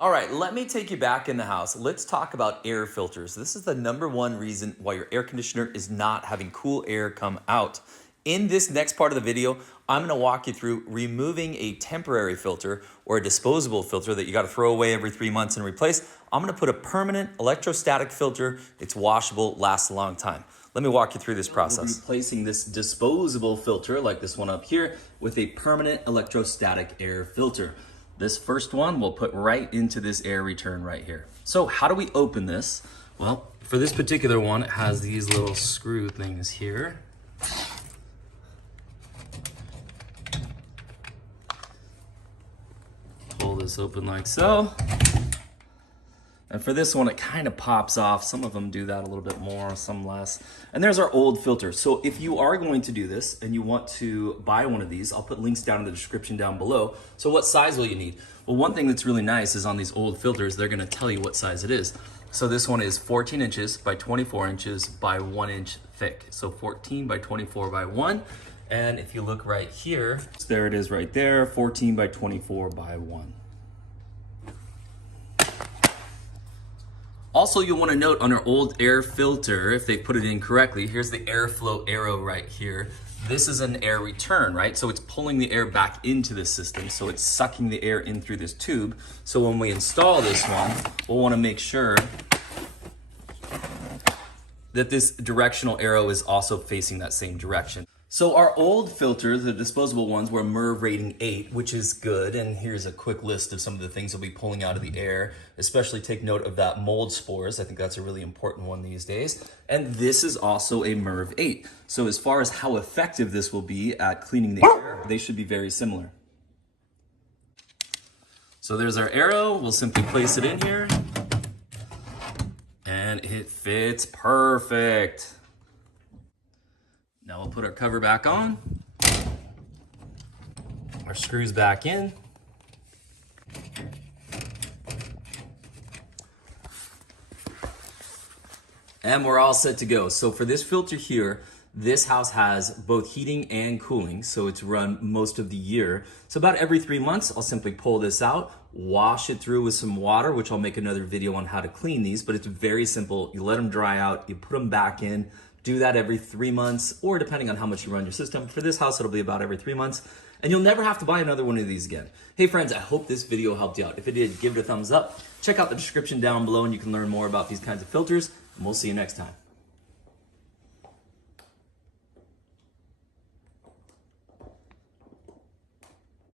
All right, let me take you back in the house. Let's talk about air filters. This is the number one reason why your air conditioner is not having cool air come out. In this next part of the video, I'm gonna walk you through removing a temporary filter or a disposable filter that you gotta throw away every 3 months and replace. I'm gonna put a permanent electrostatic filter. It's washable, lasts a long time. Let me walk you through this process. Replacing this disposable filter, like this one up here, with a permanent electrostatic air filter. This first one we'll put right into this air return right here. So how do we open this? Well, for this particular one, it has these little screw things here. Pull this open like so. And for this one, it kind of pops off. Some of them do that a little bit more, some less. And there's our old filter. So if you are going to do this and you want to buy one of these, I'll put links down in the description down below. So what size will you need? Well, one thing that's really nice is on these old filters, they're gonna tell you what size it is. So this one is 14 inches by 24 inches by 1 inch thick. So 14 by 24 by 1. And if you look right here, there it is right there, 14 by 24 by 1. Also, you'll want to note on our old air filter, if they put it in correctly, here's the airflow arrow right here. This is an air return, right? So it's pulling the air back into the system. So it's sucking the air in through this tube. So when we install this one, we'll want to make sure that this directional arrow is also facing that same direction. So our old filters, the disposable ones, were MERV rating 8, which is good. And here's a quick list of some of the things we'll be pulling out of the air. Especially take note of that mold spores. I think that's a really important one these days. And this is also a MERV 8. So as far as how effective this will be at cleaning the air, they should be very similar. So there's our arrow. We'll simply place it in here. And it fits perfect. Now we'll put our cover back on, our screws back in. And we're all set to go. So for this filter here, this house has both heating and cooling, so it's run most of the year. So about every 3 months, I'll simply pull this out, wash it through with some water, which I'll make another video on how to clean these, but it's very simple. You let them dry out, you put them back in, do that every 3 months, or depending on how much you run your system. For this house, it'll be about every 3 months, and you'll never have to buy another one of these again. Hey friends, I hope this video helped you out. If it did, give it a thumbs up. Check out the description down below and you can learn more about these kinds of filters, and we'll see you next time.